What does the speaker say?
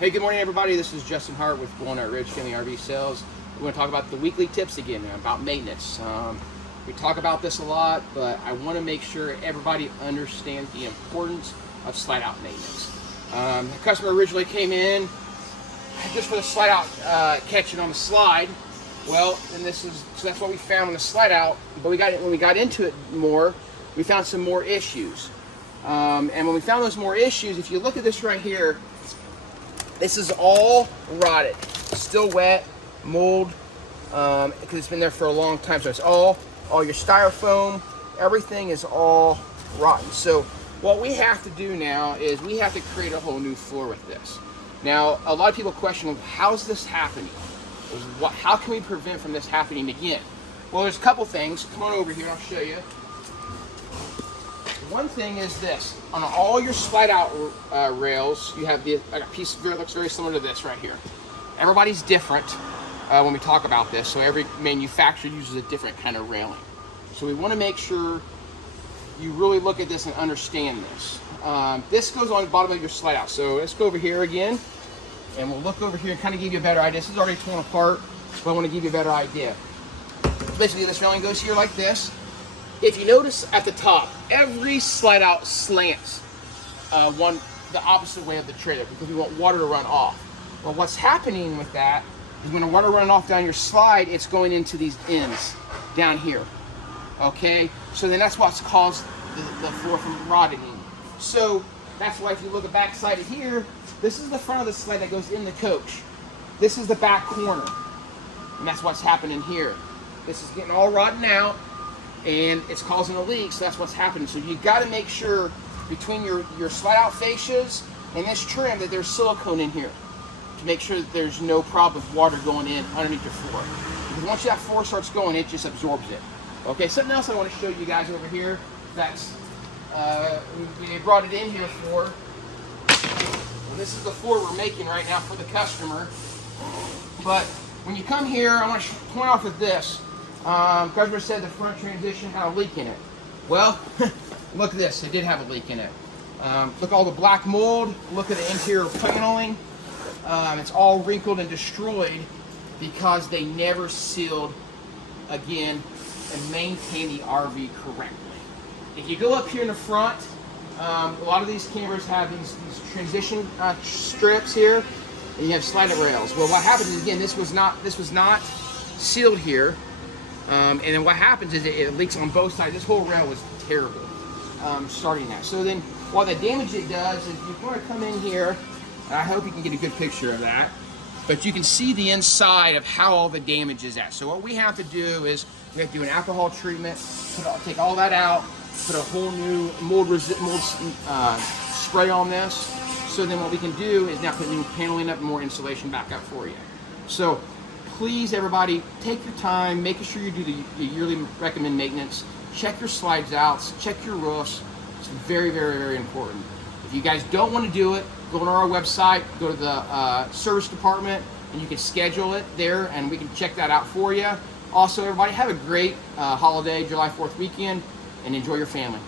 Hey, good morning, everybody. This is Justin Hart with Walnut Ridge Family RV Sales. We're going to talk about the weekly tips again about maintenance. We talk about this a lot, but I want to make sure everybody understands the importance of slide out maintenance. The customer originally came in just for the slide out catching on the slide. Well, and so that's what we found on the slide out. But when we got into it more, we found some more issues. And when we found those more issues, if you look at this right here, this is all rotted, still wet, mold, because it's been there for a long time. So it's all your styrofoam, everything is all rotten. So what we have to do now is we have to create a whole new floor with this. Now, a lot of people question, how's this happening? How can we prevent from this happening again? Well, there's a couple things. Come on over here, I'll show you. One thing is this: on all your slide out rails, you have a piece that looks very similar to this right here. Everybody's different when we talk about this, so every manufacturer uses a different kind of railing. So we want to make sure you really look at this and understand this. This goes on the bottom of your slide out. So let's go over here again, and we'll look over here and kind of give you a better idea. This is already torn apart, but I want to give you a better idea. Basically, this railing goes here like this. If you notice at the top, every slide out slants the opposite way of the trailer because we want water to run off. Well, what's happening with that is when the water runs off down your slide, it's going into these ends down here. Okay, so then that's what's caused the floor from rotting. So that's why if you look at the back side of here, this is the front of the slide that goes in the coach. This is the back corner, and that's what's happening here. This is getting all rotten out, and it's causing a leak, so that's what's happening. So you got to make sure between your slide out fascias and this trim that there's silicone in here to make sure that there's no problem with water going in underneath your floor. Because once that floor starts going, it just absorbs it. Okay, something else I want to show you guys over here that's we brought it in here for. And this is the floor we're making right now for the customer. But when you come here, I want to point off with this. Customer said the front transition had a leak in it. Well, look at this. It did have a leak in it. Look at all the black mold. Look at the interior paneling. It's all wrinkled and destroyed because they never sealed again and maintained the RV correctly. If you go up here in the front, a lot of these campers have these transition strips here, and you have slide out rails. Well, what happens is, again, this was not sealed here. And then what happens is it leaks on both sides. This whole rail was terrible starting that. So then what the damage it does is you want to come in here, and I hope you can get a good picture of that, but you can see the inside of how all the damage is at. So what we have to do is we have to do an alcohol treatment, take all that out, put a whole new mold spray on this. So then what we can do is now put new paneling up and more insulation back up for you. So please, everybody, take your time, making sure you do the yearly recommend maintenance. Check your slides out, check your roofs. It's very, very, very important. If you guys don't want to do it, go to our website, go to the service department, and you can schedule it there, and we can check that out for you. Also, everybody, have a great holiday, July 4th weekend, and enjoy your family.